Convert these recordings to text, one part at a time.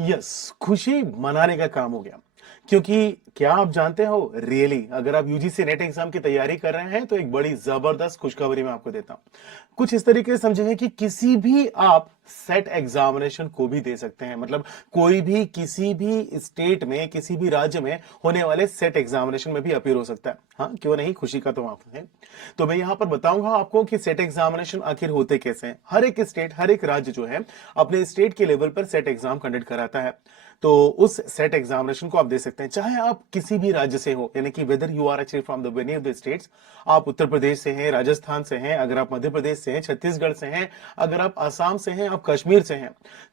Yes, खुशी मनाने का काम हो गया। क्योंकि क्या आप जानते हो रियली अगर आप यूजीसी नेट एग्जाम की तैयारी कर रहे हैं तो एक बड़ी जबरदस्त खुशखबरी मैं आपको देता हूं। कुछ इस तरीके से समझे कि किसी भी आप सेट एग्जामिनेशन को भी दे सकते हैं, मतलब कोई भी किसी भी स्टेट में किसी भी राज्य में होने वाले सेट एग्जामिनेशन में भी अपीयर हो सकता है। हाँ, क्यों नहीं, खुशी का तो वहां है। तो मैं यहां पर बताऊंगा आपको कि सेट एग्जामिनेशन आखिर होते कैसे हैं। हर एक स्टेट, हर एक राज्य जो है अपने स्टेट के लेवल पर सेट एग्जाम कंडक्ट कराता है। तो उस सेट एग्जामिनेशन को आप दे सकते हैं चाहे आप किसी भी राज्य से हो, यानी कि whether you are actually from the any of the states. आप उत्तर प्रदेश से हैं, राजस्थान से हैं, अगर आप मध्य प्रदेश से हैं, छत्तीसगढ़ से हैं, अगर आप आसाम से हैं, आप कश्मीर से हैं,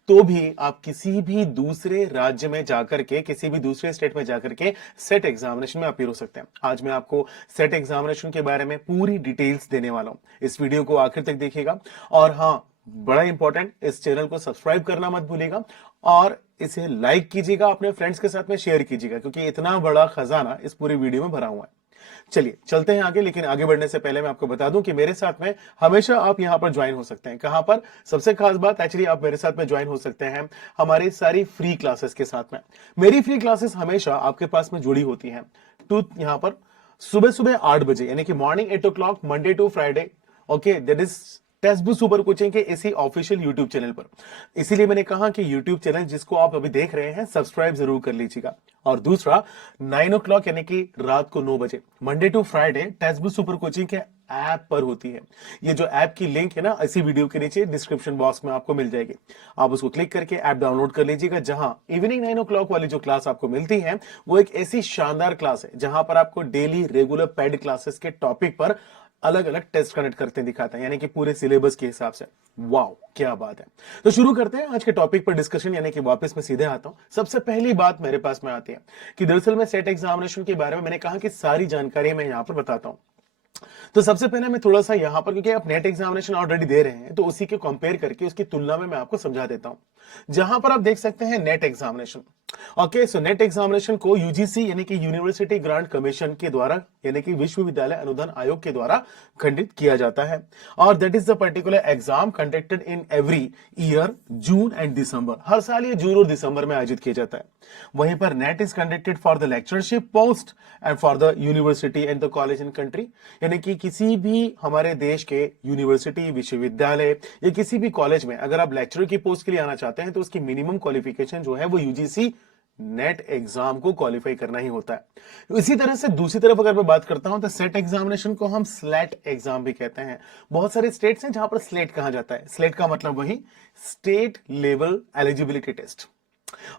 तो भी आप किसी भी दूसरे राज्य में जाकर के, किसी भी दूसरे स्टेट में जाकर के सेट एग्जामिनेशन में अपीयर हो सकते हैं। आज मैं आपको सेट एग्जामिनेशन के बारे में पूरी डिटेल्स देने वाला हूं। इस वीडियो को आखिर तक देखिएगा। और हाँ, बड़ा इंपॉर्टेंट, इस चैनल को सब्सक्राइब करना मत भूलिएगा और इसे लाइक कीजिएगा, अपने फ्रेंड्स के साथ में शेयर कीजिएगा, क्योंकि इतना बड़ा खजाना इस पूरी वीडियो में भरा हुआ है। चलिए चलते हैं आगे, लेकिन आगे बढ़ने से पहले मैं आपको बता दूं कि मेरे साथ में हमेशा आप यहां पर ज्वाइन हो सकते हैं। कहां पर? सबसे खास बात, एक्चुअली आप मेरे साथ में ज्वाइन हो सकते हैं हमारी सारी फ्री क्लासेस के साथ में। मेरी फ्री क्लासेस हमेशा आपके पास में जुड़ी होती हैं टू यहां पर सुबह सुबह 8 बजे, यानी कि morning 8 o'clock, Monday to Friday. Okay, that is textbook super coaching के इसी ऑफिशियल यूट्यूब चैनल पर। इसीलिए मैंने कहा कि यूट्यूब चैनल जिसको आप अभी देख रहे हैं सब्सक्राइब जरूर कर लीजिएगा। और दूसरा 9 o'clock, यानी कि रात को 9 बजे, Monday to Friday textbook super coaching के ऐप पर होती है। ये जो ऐप की लिंक है ना, इसी वीडियो के नीचे डिस्क्रिप्शन बॉक्स में आपको मिल जाएगी। आप उसको क्लिक करके ऐप डाउनलोड कर लीजिएगा, जहां इवनिंग 9 o'clock वाली जो क्लास आपको मिलती है वो एक ऐसी शानदार क्लास है जहां पर आपको डेली रेगुलर पेड क्लासेस के टॉपिक पर अलग अलग टेस्ट कनेक्ट करते दिखाता है, यानी कि पूरे सिलेबस के हिसाब से। वाओ, क्या बात है। तो शुरू करते हैं आज के टॉपिक पर डिस्कशन, यानी कि वापस मैं सीधे आता हूं। सबसे पहली बात मेरे पास में आती है कि दरअसल में सेट एग्जामिनेशन के बारे में मैंने कहा कि सारी जानकारी मैं यहां पर बताता हूं। तो सबसे पहले मैं थोड़ा सा यहां पर, क्योंकि आप नेट एग्जामिनेशन ऑलरेडी दे रहे हैं, तो उसी के कंपेयर करके उसकी तुलना में मैं आपको समझा देता हूं। जहां पर आप देख सकते हैं net examination. Okay, so net examination को यूजीसी यानी कि यूनिवर्सिटी ग्रांट कमीशन के द्वारा, यानी कि विश्वविद्यालय अनुदान आयोग के द्वारा खंडित किया जाता है। और that is the particular exam conducted in every year June and December. हर साल ये जून और दिसंबर में आयोजित किया जाता है। वहीं पर net is conducted for the lectureship post and for the university and the college in country, यानी कि किसी भी हमारे देश के यूनिवर्सिटी, विश्वविद्यालय या किसी भी कॉलेज में अगर आप लेक्चरर की पोस्ट के लिए आना चाहते हैं तो उसकी मिनिमम क्वालिफिकेशन जो है वो यूजीसी नेट एग्जाम को क्वालिफाई करना ही होता है। इसी तरह से दूसरी तरफ अगर मैं बात करता हूं तो सेट एग्जामिनेशन को हम स्लेट एग्जाम भी कहते हैं। बहुत सारे स्टेट्स हैं जहां पर स्लेट कहा जाता है। स्लेट का मतलब वही state level eligibility test.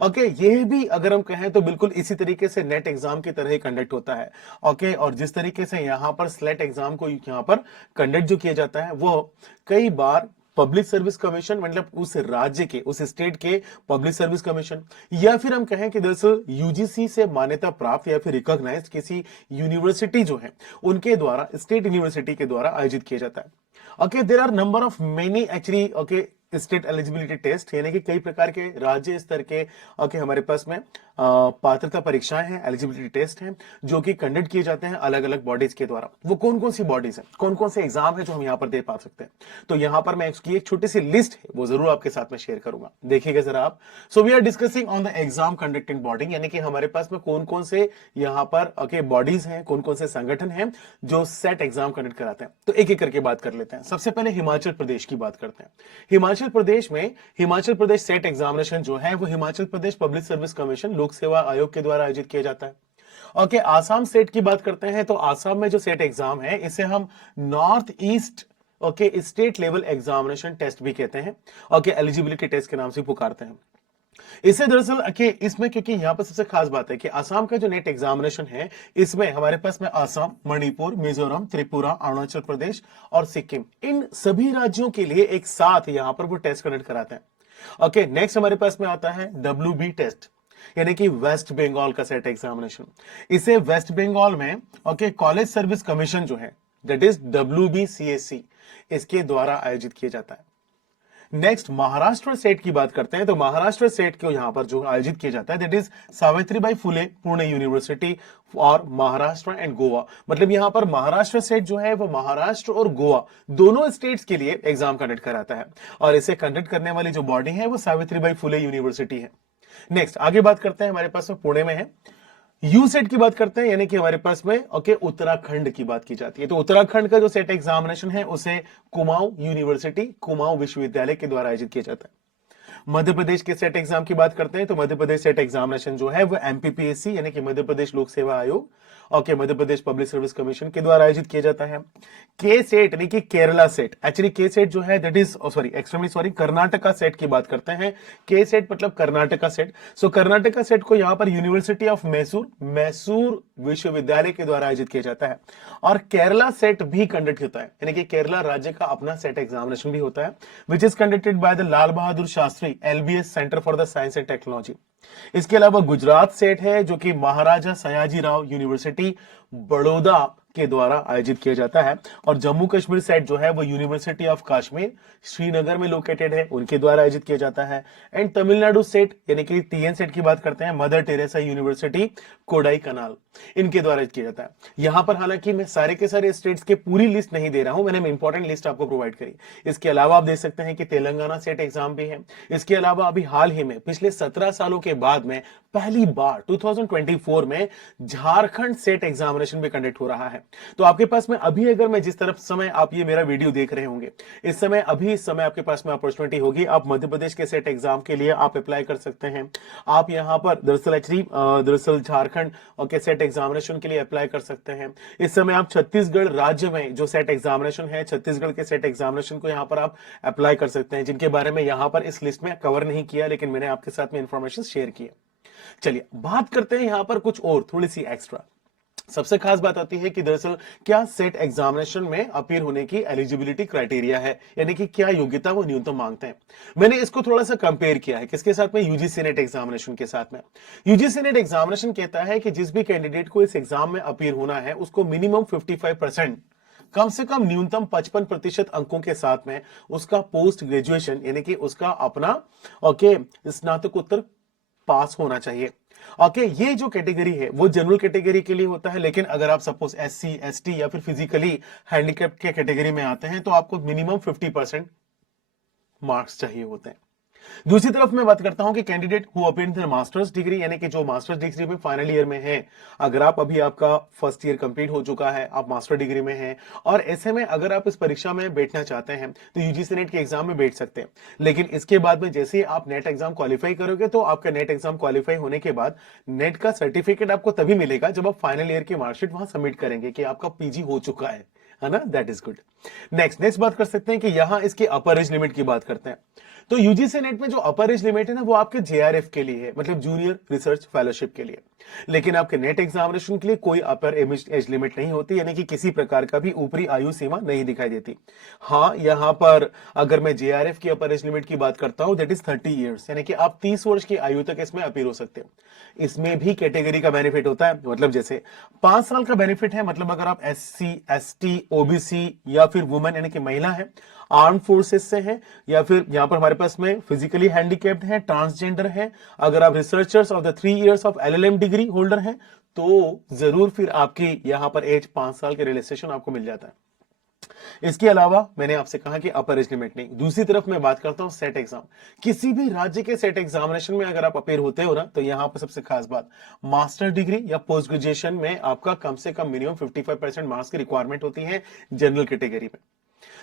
Okay, ये भी अगर हम कहें तो बिल्कुल इसी तरीके से नेट एग्जाम की तरह ही कंडक्ट होता है। ओके, और जिस तरीके से यहां पर स्लेट एग्जाम को यहां पर कंडक्ट जो किया जाता है वो कई बार पब्लिक सर्विस कमीशन, मतलब उस राज्य के, उस स्टेट के पब्लिक सर्विस कमीशन, या फिर हम कहें कि दरअसल यूजीसी से मान्यता प्राप्त या फिर रिकॉग्नाइज्ड किसी यूनिवर्सिटी जो है उनके द्वारा, स्टेट यूनिवर्सिटी के द्वारा आयोजित किया जाता है। Okay, there are number of many actually okay state eligibility test, यानी कि कई प्रकार के राज्य स्तर के ओके हमारे पास में पात्रता परीक्षाएं हैं, एलिजिबिलिटी टेस्ट हैं, जो कि कंडक्ट किए जाते हैं अलग अलग बॉडीज के द्वारा। वो कौन कौन सी बॉडीज हैं, कौन कौन से एग्जाम है जो हम यहां पर दे पा सकते हैं, तो यहां पर मैं इसकी एक छोटी सी लिस्ट है वो जरूर आपके साथ में शेयर करूंगा, देखिएगा जरा आप। So we are discussing on the exam conducting body, यानी कि हमारे पास में कौन कौन से यहां पर ओके बॉडीज हैं, कौन कौन से संगठन हैं जो सेट एग्जाम कंडक्ट कराते हैं। तो एक एक करके बात कर लेते हैं। सबसे पहले हिमाचल प्रदेश की बात करते हैं। हिमाचल प्रदेश में हिमाचल प्रदेश सेट एग्जामिनेशन जो है वो Himachal Pradesh public service commission लोक सेवा आयोग के द्वारा आयोजित किया जाता है। ओके, आसाम स्टेट की बात करते हैं तो आसाम में जो सेट एग्जाम है इसे हम north east okay state level examination test भी कहते हैं। ओके, एलिजिबिलिटी टेस्ट के नाम से पुकारते हैं इसे। दरअसल इसमें क्योंकि यहां पर सबसे खास बात है कि असम का जो नेट एग्जामिनेशन है इसमें हमारे पास में असम, मणिपुर, मिजोरम, त्रिपुरा, अरुणाचल प्रदेश और सिक्किम, इन सभी राज्यों के लिए एक साथ यहां पर वो टेस्ट कंडक्ट कराते हैं। ओके, नेक्स्ट हमारे पास में आता है डब्ल्यूबी टेस्ट, यानी कि वेस्ट बंगाल का सेट एग्जामिनेशन। इसे वेस्ट बंगाल में ओके कॉलेज सर्विस कमीशन जो है दैट इज डब्ल्यूबीसीएससी, इसके द्वारा आयोजित किया जाता है। नेक्स्ट महाराष्ट्र स्टेट की बात करते हैं तो महाराष्ट्र स्टेट को यहां पर जो आयोजित किया जाता है that is Savitribai Phule Pune university और महाराष्ट्र एंड गोवा। मतलब यहां पर महाराष्ट्र स्टेट जो है वो महाराष्ट्र और गोवा दोनों स्टेट्स के लिए एग्जाम कंडक्ट कराता है, और इसे कंडक्ट करने वाली जो बॉडी है वो सावित्रीबाई फुले यूनिवर्सिटी है। नेक्स्ट आगे बात करते हैं, हमारे पास में पुणे में है। यू सेट की बात करते हैं, यानी कि हमारे पास में ओके उत्तराखंड की बात की जाती है। तो उत्तराखंड का जो सेट एग्जामिनेशन है उसे कुमाऊं यूनिवर्सिटी, कुमाऊं विश्वविद्यालय के द्वारा आयोजित किया जाता है। मध्य प्रदेश के सेट एग्जाम की बात करते हैं तो मध्य प्रदेश सेट एग्जामिनेशन जो है वो एमपीपीएससी यानी कि मध्य प्रदेश लोक सेवा आयोग okay Madhya Pradesh public service commission के द्वारा आयोजित किया जाता है। के सेट यानी कि केरला सेट, एक्चुअली के सेट जो है that is sorry extremely sorry Karnataka set की बात करते हैं। के सेट मतलब कर्नाटका सेट। सो कर्नाटका सेट को यहां पर यूनिवर्सिटी ऑफ मैसूर, मैसूर विश्वविद्यालय के द्वारा आयोजित किया जाता है। और केरला सेट भी कंडक्ट होता है, यानी कि केरला राज्य का अपना सेट एग्जामिनेशन भी होता है, which is conducted by the Lal Bahadur Shastri LBS centre for the science and technology. इसके अलावा गुजरात सेट है जो कि महाराजा सयाजी राव यूनिवर्सिटी बड़ौदा के द्वारा आयोजित किया जाता है। और जम्मू कश्मीर सेट जो है वो यूनिवर्सिटी ऑफ कश्मीर श्रीनगर में लोकेटेड है, उनके द्वारा आयोजित किया जाता है। एंड तमिलनाडु सेट यानी कि टीएन सेट की बात करते हैं, मदर टेरेसा यूनिवर्सिटी कोडाई कनाल, इनके द्वारा किया जाता है। यहां पर हालांकि मैं सारे के सारे स्टेट्स के पूरी लिस्ट नहीं दे रहा हूं, मैंने इंपॉर्टेंट लिस्ट आपको प्रोवाइड करी। इसके अलावा आप देख सकते हैं कि तेलंगाना सेट एग्जाम भी है। इसके अलावा अभी हाल ही में पिछले 17 सालों के बाद में पहली बार 2024 में झारखंड सेट एग्जामिनेशन भी कंडक्ट हो रहा है। तो आपके पास में अभी अगर मैं जिस तरफ समय आप ये मेरा वीडियो देख रहे होंगे, इस समय अभी इस समय आपके पास में अपॉर्चुनिटी होगी, आप मध्य प्रदेश के सेट एग्जाम के लिए आप अप्लाई कर सकते हैं। आप यहां पर दरअसल झारखंड के सेट एग्जामिनेशन के लिए अप्लाई कर सकते हैं। इस समय आप छत्तीसगढ़ राज्य में जो सेट एग्जामिनेशन है, छत्तीसगढ़ के सेट एग्जामिनेशन को यहां पर आप अप्लाई कर सकते हैं, जिनके बारे में यहां पर इस लिस्ट में कवर नहीं किया, लेकिन मैंने आपके साथ में इंफॉर्मेशन शेयर की है। चलिए बात करते हैं यहां पर कुछ और थोड़ी सी एक्स्ट्रा। सबसे खास बात आती है कि दरअसल क्या सेट एग्जामिनेशन में अपीयर होने की एलिजिबिलिटी क्राइटेरिया है, यानी कि क्या योग्यता वो न्यूनतम मांगते हैं। मैंने इसको थोड़ा सा कंपेयर किया है किसके साथ में, यूजीसी नेट एग्जामिनेशन के साथ में। यूजीसी नेट एग्जामिनेशन कहता है कि जिस भी कैंडिडेट को इस एग्जाम में अपीयर होना है उसको मिनिमम 55%, कम से कम न्यूनतम 55% अंकों के साथ में उसका पोस्ट ग्रेजुएशन यानी कि उसका अपना ओके स्नातकोत्तर पास होना चाहिए। ओके ये जो कैटेगरी है वो जनरल कैटेगरी के लिए होता है, लेकिन अगर आप सपोज एससी एसटी या फिर फिजिकली हैंडीकैप्ड के कैटेगरी में आते हैं तो आपको मिनिमम 50% मार्क्स चाहिए होते हैं। दूसरी तरफ मैं बात करता हूं कि candidate who appear in masters degree, यानी कि जो मास्टर्स डिग्री में फाइनल ईयर में है, अगर आप अभी आपका फर्स्ट ईयर कंप्लीट हो चुका है, आप मास्टर डिग्री में हैं और ऐसे में अगर आप इस परीक्षा में बैठना चाहते हैं तो यूजीसी नेट के एग्जाम में बैठ सकते हैं। लेकिन इसके बाद में जैसे ही आप नेट एग्जाम क्वालिफाई करोगे तो आपका नेट एग्जाम क्वालिफाई होने के बाद नेट का सर्टिफिकेट आपको तभी मिलेगा जब आप फाइनल ईयर की मार्कशीट वहां सबमिट करेंगे कि आपका पीजी हो चुका है ना, दैट इज गुड। नेक्स्ट बात कर सकते हैं कि यहां इसकी अपर एज लिमिट की बात करते हैं। तो यूजीसी नेट में जो अपर एज लिमिट है ना वो आपके जेआरएफ के लिए है, मतलब जूनियर रिसर्च फेलोशिप के लिए। लेकिन आपके नेट एग्जामिनेशन के लिए कोई अपर एज लिमिट नहीं होती, यानी कि किसी प्रकार का भी ऊपरी आयु सीमा नहीं दिखाई देती। हाँ यहां पर अगर मैं जेआरएफ की अपर एज लिमिट की बात करता हूं दैट इज 30 ईयर्स, यानी कि आप 30 वर्ष की आयु तक इसमें अपीयर हो सकते हो। इसमें भी कैटेगरी का बेनिफिट होता है, मतलब जैसे 5 साल का बेनिफिट है, मतलब अगर आप एससी एसटी ओबीसी या फिर वुमेन यानी कि महिला है, आर्म फोर्सेस से हैं, या फिर यहां पर हमारे पास में फिजिकली हैंडीकैप्ड है, ट्रांसजेंडर है, अगर आप researchers of the 3 years of LLM degree holder हैं तो जरूर फिर आपकी यहां पर एज 5 साल के रिलैक्सेशन आपको मिल जाता है। इसके अलावा मैंने आपसे कहा कि अपर एज लिमिट नहीं। दूसरी तरफ मैं बात करता हूं सेट एग्जाम। किसी भी राज्य के सेट एग्जामिनेशन में अगर आप अपीयर होते हो ना तो यहां पर सबसे खास बात, मास्टर डिग्री या पोस्ट ग्रेजुएशन में आपका कम से कम मिनिमम 55% मार्क्स की रिक्वायरमेंट होती है जनरल कैटेगरी में।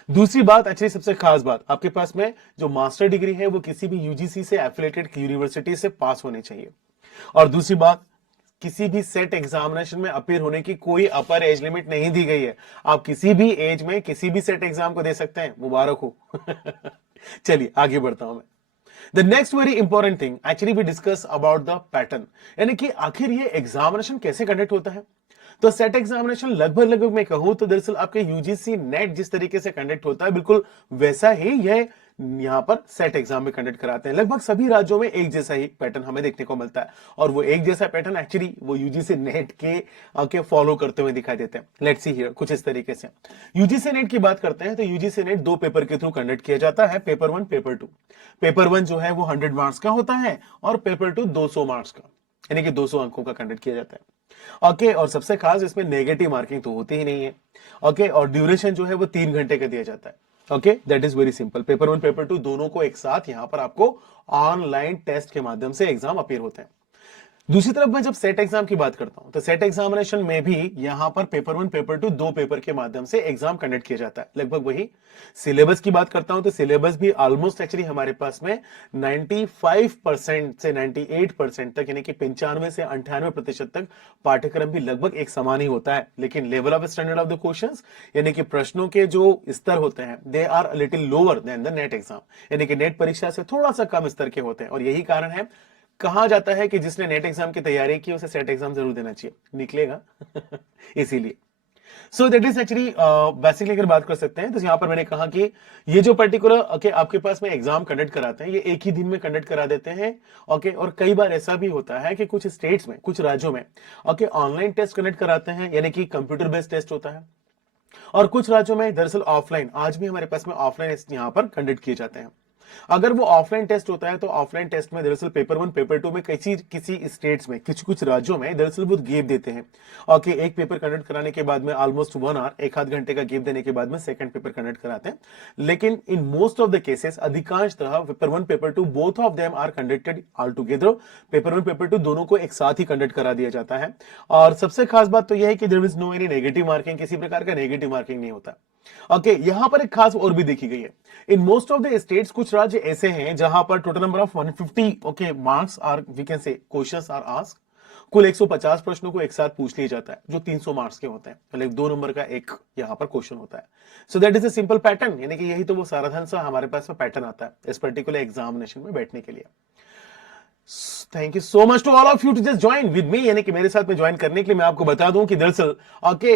दूसरी बात, अच्छी सबसे खास बात, आपके पास में जो मास्टर डिग्री है वो किसी भी यूजीसी से एफिलिएटेड यूनिवर्सिटी से पास होनी चाहिए। और दूसरी बात, किसी भी सेट एग्जामिनेशन में अपीयर होने की कोई अपर एज लिमिट नहीं दी गई है। आप किसी भी एज में किसी भी सेट एग्जाम को दे सकते हैं, मुबारक हो। चलिए आगे बढ़ता हूं मैं। The next very important thing actually we discuss about the pattern, यानी कि आखिर ये एग्जामिनेशन कैसे कंडक्ट होता है। तो सेट एग्जामिनेशन लगभग मैं कहूं तो दरअसल आपके यूजीसी नेट जिस तरीके से कंडक्ट होता है बिल्कुल वैसा ही यह यहां पर सेट एग्जाम में कंडक्ट कराते हैं। लगभग सभी राज्यों में एक जैसा ही पैटर्न हमें देखने को मिलता है, और वो एक जैसा पैटर्न एक्चुअली वो यूजीसी नेट के फॉलो करते हुए दिखाई देते हैं। लेट्स सी हियर कुछ इस तरीके से यूजीसी नेट की बात करते हैं तो यूजीसी नेट 2 पेपर के थ्रू कंडक्ट किया जाता है, पेपर 1 पेपर 2। पेपर 1 जो है वो 100 मार्क्स का होता है और पेपर 2 200 मार्क्स का, यानी कि 200 अंकों का कंडक्ट किया जाता है। ओके और सबसे खास इसमें नेगेटिव मार्किंग तो होती ही नहीं है। ओके और ड्यूरेशन जो है वो 3 घंटे का दिया जाता है। Okay, that is very simple. Paper 1 paper 2 दोनों को एक साथ यहां पर आपको ऑनलाइन टेस्ट के माध्यम से एग्जाम अपीयर होते हैं। दूसरी तरफ मैं जब सेट एग्जाम की बात करता हूं तो सेट एग्जामिनेशन में भी यहां पर पेपर 1 पेपर 2 दो पेपर के माध्यम से एग्जाम कंडक्ट किया जाता है, लगभग वही। सिलेबस की बात करता हूं तो सिलेबस भी ऑलमोस्ट एक्चुअली हमारे पास में 95% से 98% तक, यानी कि 95 से 98% तक पाठ्यक्रम भी लगभग एक समान ही होता है। लेकिन level of standard of the questions, यानी कि प्रश्नों के जो स्तर होते हैं, they are little lower than the NET exam, यानी कि नेट परीक्षा से थोड़ा सा कम स्तर के होते हैं। और यही कारण है, कहा जाता है कि जिसने नेट एग्जाम की तैयारी की उसे सेट एग्जाम जरूर देना चाहिए, निकलेगा इसीलिए। So that is actually basically अगर बात कर सकते हैं तो यहां पर मैंने कहा कि ये जो पर्टिकुलर ओके आपके पास में एग्जाम कंडक्ट कराते हैं, ये एक ही दिन में कंडक्ट करा देते हैं। ओके, और कई बार ऐसा भी होता है कि कुछ स्टेट्स में, कुछ राज्यों में ओके ऑनलाइन टेस्ट कंडक्ट कराते हैं, यानी कि कंप्यूटर बेस्ड टेस्ट होता है। और कुछ राज्यों में दरअसल ऑफलाइन, आज भी हमारे पास में ऑफलाइन यहां पर कंडक्ट किए जाते हैं। अगर वो ऑफलाइन टेस्ट होता है तो ऑफलाइन टेस्ट में दरअसल पेपर 1 पेपर 2 में किसी किसी स्टेट्स में, कुछ कुछ राज्यों में दरअसल वो गैप देते हैं। ओके, एक पेपर कंडक्ट कराने के बाद में ऑलमोस्ट 1 आवर, एक आध घंटे का गैप देने के बाद में सेकंड पेपर कंडक्ट कराते हैं। लेकिन in most of the cases, अधिकांशतः paper 1 paper 2 both of them are conducted all together. Paper 1 paper 2 दोनों को एक साथ ही कंडक्ट करा दिया जाता है। और सबसे खास बात तो यह है कि there is no any negative marking, किसी प्रकार का नेगेटिव मार्किंग नहीं होता। ओके, यहां पर एक खास और भी देखी गई है। In most of the states कुछ राज्य ऐसे हैं जहां पर total number of 150 okay marks are, we can say questions are asked. कुल 150 प्रश्नों को एक साथ पूछ लिया जाता है, जो 300 मार्क्स के होते हैं, मतलब 2 नंबर का एक यहां पर क्वेश्चन होता है। So that is a simple pattern, यानी कि यही तो वो सारांश सा हमारे पास में पैटर्न आता है इस पर्टिकुलर एग्जामिनेशन में बैठने के लिए। Thank you so much to all of you to just join with me, यानी कि मेरे साथ में ज्वाइन करने के लिए मैं आपको बता दूं कि दरअसल ओके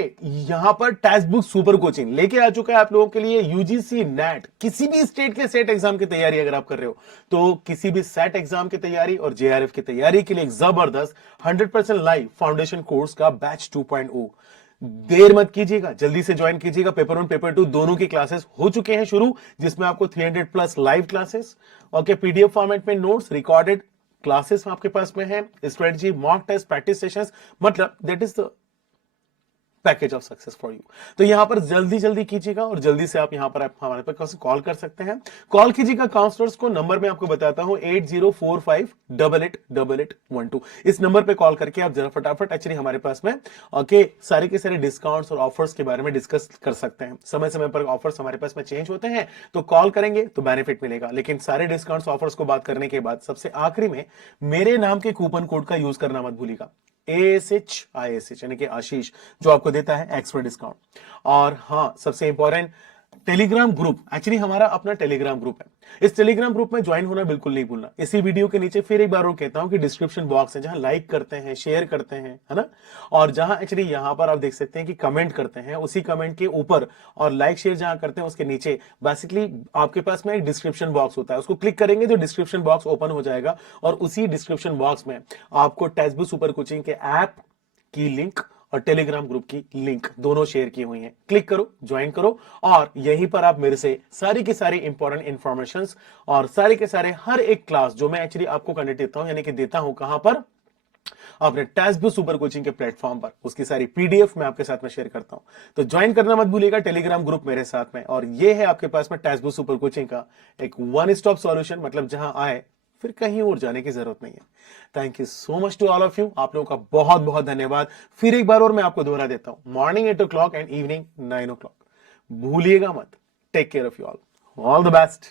यहां पर टेक्स्ट बुक सुपर कोचिंग लेके आ चुका है आप लोगों के लिए। यूजीसी नेट, किसी भी स्टेट के सेट एग्जाम की तैयारी अगर आप कर रहे हो तो किसी भी सेट एग्जाम की तैयारी और जेआरएफ की तैयारी के लिए एक जबरदस्त 100% लाइव फाउंडेशन कोर्स का बैच 2.0, देर मत कीजिएगा, जल्दी से ज्वाइन कीजिएगा। पेपर 1 पेपर 2 दोनों की क्लासेस हो चुके हैं शुरू, जिसमें आपको 300 plus live classes, okay PDF format में नोट्स, रिकॉर्डेड क्लासेस आपके पास में है, strategy, mock test, practice sessions, मतलब that is the package of success for you. तो यहां पर जल्दी जल्दी कीजिएगा और जल्दी से आप यहां पर आप हमारे पास कॉल कर सकते हैं। कॉल कीजिएगा काउंसलर्स को, नंबर मैं आपको बताता हूं 8045888812। इस नंबर पे कॉल करके आप जरा फटाफट एक्चुअली हमारे पास में ओके सारे के सारे डिस्काउंट्स और ऑफर्स के बारे में डिस्कस कर सकते हैं। समय समय पर ऑफर्स हमारे पास में चेंज होते हैं, तो कॉल करेंगे तो बेनिफिट मिलेगा। लेकिन सारे डिस्काउंट्स ऑफर्स को बात करने के बाद सबसे आखिरी में मेरे नाम के कूपन कोड का यूज करना मत भूलिएगा, ASH यानी कि आशीष, जो आपको देता है एक्स्ट्रा डिस्काउंट। और हाँ, सबसे इंपॉर्टेंट, टेलीग्राम ग्रुप, एक्चुअली हमारा अपना टेलीग्राम ग्रुप है। इस टेलीग्राम ग्रुप में ज्वाइन होना बिल्कुल नहीं भूलना। इसी वीडियो के नीचे फिर एक बार और कहता हूं कि डिस्क्रिप्शन बॉक्स है, जहां लाइक करते हैं, शेयर करते हैं, है ना, और जहां एक्चुअली यहां पर आप देख सकते हैं कि कमेंट करते हैं, उसी कमेंट के ऊपर और लाइक शेयर जहां करते हैं उसके नीचे बेसिकली आपके पास में एक डिस्क्रिप्शन बॉक्स होता है, उसको क्लिक करेंगे तो डिस्क्रिप्शन बॉक्स ओपन हो जाएगा और उसी डिस्क्रिप्शन बॉक्स में आपको टेक्स्ट बुक सुपर कोचिंग के ऐप की लिंक और टेलीग्राम ग्रुप की लिंक दोनों शेयर की हुई हैं। क्लिक करो, ज्वाइन करो, और यहीं पर आप मेरे से सारी की सारी इंपॉर्टेंट इंफॉर्मेशंस और सारे के सारे हर एक क्लास जो मैं एक्चुअली आपको कंडक्ट देता हूं, यानी कि देता हूं कहां पर, अपने टेक्स्ट बुक सुपर कोचिंग के प्लेटफॉर्म पर, उसकी सारी पीडीएफ मैं आपके साथ में शेयर करता हूं। तो ज्वाइन करना मत भूलिएगा टेलीग्राम ग्रुप मेरे साथ में। और ये है आपके पास में टेक्स्ट बुक सुपर कोचिंग का एक वन स्टॉप सॉल्यूशन, मतलब जहां आए फिर कहीं और जाने की जरूरत नहीं है। Thank you so much to all of you, आप लोगों का बहुत बहुत धन्यवाद। फिर एक बार और मैं आपको दोहरा देता हूं, morning 8 o'clock and evening 9 o'clock, भूलिएगा मत। Take care of you all the best.